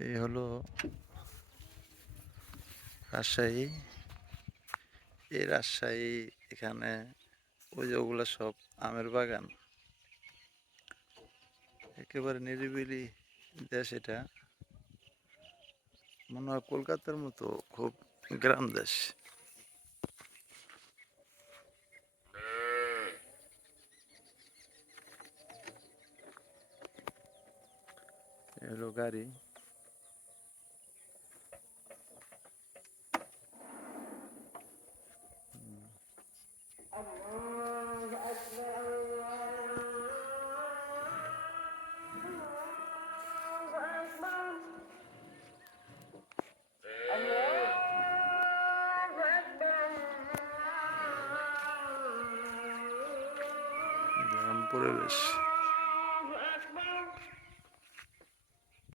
এই হলো রাজশাহী। এই রাজশাহী, এখানে ওই যে ওগুলো সব আমের বাগান। একেবারে নিরিবিলি দেশ এটা। মনে হয় কলকাতার মতো খুব গ্রাম দেশ। এলো গাড়ি। গ্রাম পরিবেশ।